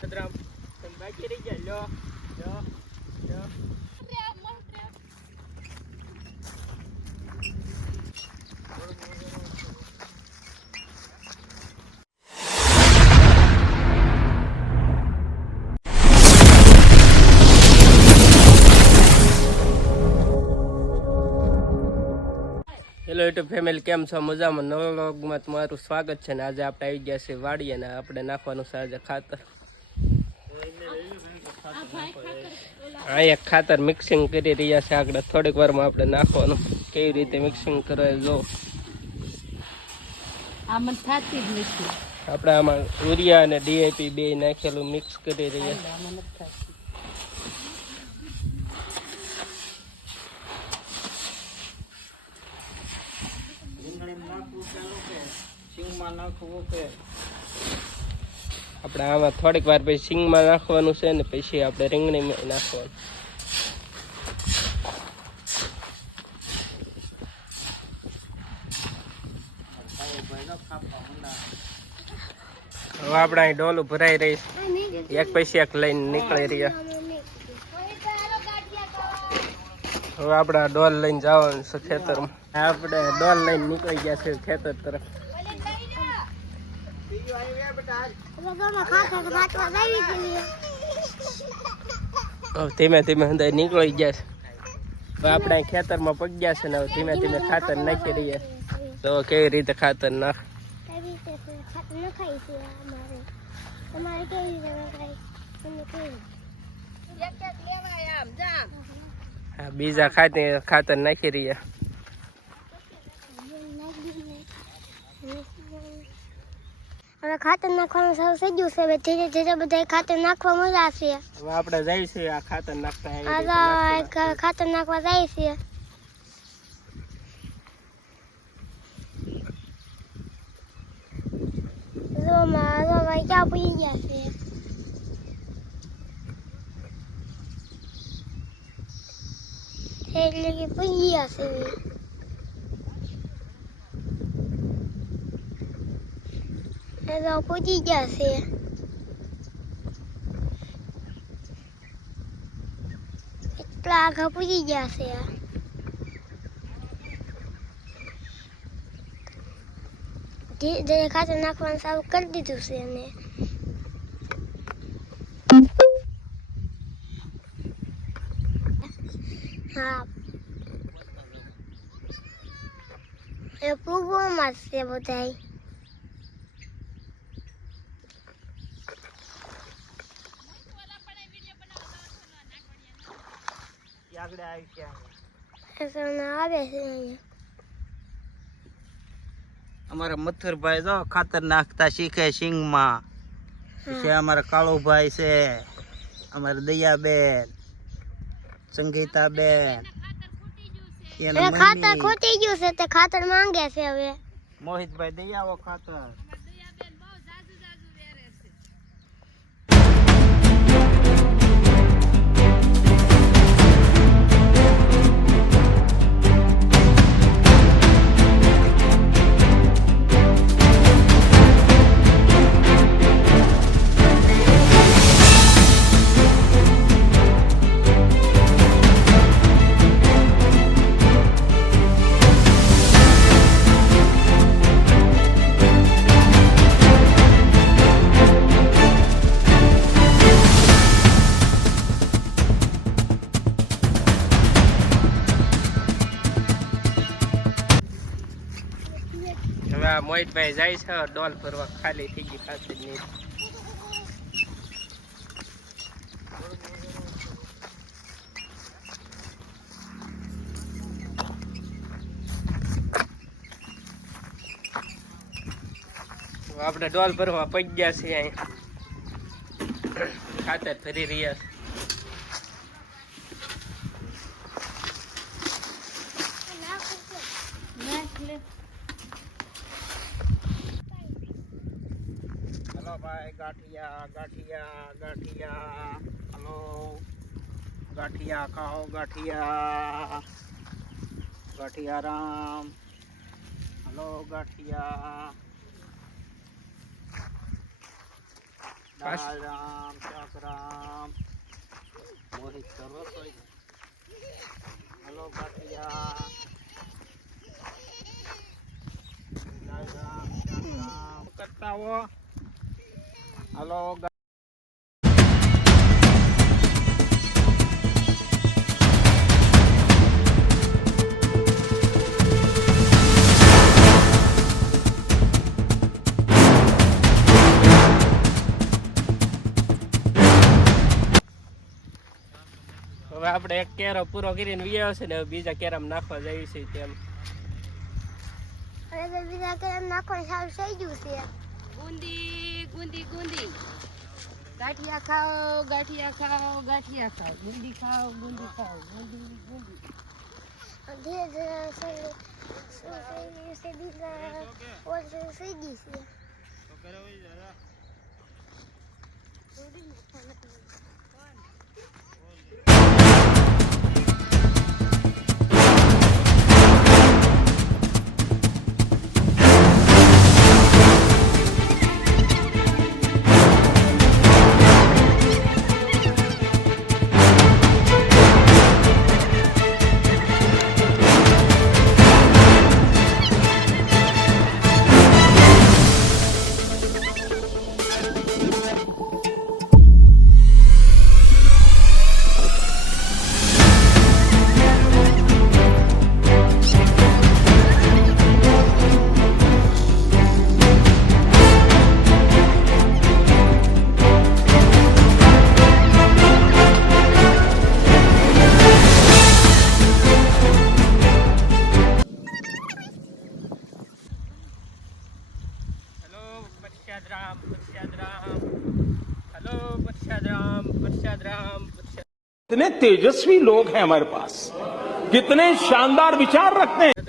ભદ્રામ તમે બાકી રહી ગયા લ્યો લ્યો હેલો યુટ્યુબ ફેમિલી કેમ છો? મજામાં? નવા વ્લોગમાં તમારું સ્વાગત છે ને આજે આપણે આવી ગયા છે વાડીએ ને આપણે નાખવાનું છે આજે ખાતર. અહીંયા ખાતર મિક્સિંગ કરી રહ્યા છે. આગળ થોડીક વારમાં આપણે નાખવાનું. કેવી રીતે મિક્સિંગ કરે જો. આ મને જ નથી. આપણે આમાં યુરિયા અને ડીએપી બે નાખેલું મિક્સ કરી રહ્યા. છે નથી થાતી. આપણે આમાં થોડીક વાર પછી સિંગમાં નાખવાનું છે ને પછી આપણે રીંગણીમાં નાખવાનું. હવે આપણે અહીં ડોલું ભરાઈ રહી એક પછી એક લઈને નીકળી રહ્યા. હવે આપણે ડોલ લઈને જવાનું છે ખેતરમાં. આપણે ડોલ લઈને નીકળી ગયા છે ખેતર તરફ. ધીમે ધીમે અંદર નીકળી ગયા છે. આપણે ખેતરમાં પગ્યા છે ને ધીમે ધીમે ખાતર નાખી રહ્યા તો કેવી રીતે ખાતર નાખ બીજા ખાતે ખાતર નાખી રહ્યા હવે ખાતર નાખવાનું શરૂ થઈ ગયું છે. હવે ધીરે ધીરે બધા ખાતર નાખવા મળ્યા છે. હવે આપણે જઈશું આ ખાતર નાખતા ખાતર નાખવા જાય છે. રોમાં રોમાં ક્યાં પડી ગયા છે? એટલે કે પડી ગયા છે. એ તો પૂજી ગયા છે એટલા આગળ પૂજી ગયા છે ધીરે ખાતર નાખવાનું ચાલુ કરી દીધું છે એને હા એ પૂર્વમાં જ છે બધાય એ તો આવે છે અહીંયા. અમારા મથુરભાઈ જો ખાતર નાખતા શીખે સિંગમાં અમારા કાળુભાઈ છે અમારા દયાબેન સંગીતાબેન ખાતર ખૂટી ગયું છે તે ખાતર માંગે છે હવે. મોહિતભાઈ દયાવો ખાતર. મોહિતભાઈ જાય છે, ડોલ ફરવા ખાલી થઈ ગઈ ખાતર નહીં. આપણે ડોલ ભરવા પગ્યા છીએ અહીં. ખાતર ફરી રહ્યા છે નાખ લે હલો ભાઈ ગાંઠિયા ગાંઠિયા ગાંઠિયા હલો ગાંઠિયા ખાઓ ગાંઠિયા. ગાંઠિયા રામ હલો ગાંઠિયા. દાળ રામ શાક રામ. મોહિત તો રસોઈ હલો ગાંઠિયા. કરતા હો? હલો હવે આપણે એક કેરો પૂરો કરીને વી આવશે ને હવે બીજા કેરમ નાખવા જઈએ છીએ તેમ. હવે બીજા કેરમ નાખવા સારું થઈ ગયું છે. ગુંદી ગુંદી ગુંદી. ગાંઠિયા ખાઓ ગાંઠિયા ખાઓ ગાંઠિયા ખાઓ. ગુંદી ખાઓ ગુંદી ખાઓ ગુંદી ગુંદી. Thank ધીરે इतने तेजस्वी लोग हैं हमारे पास कितने शानदार विचार रखते हैं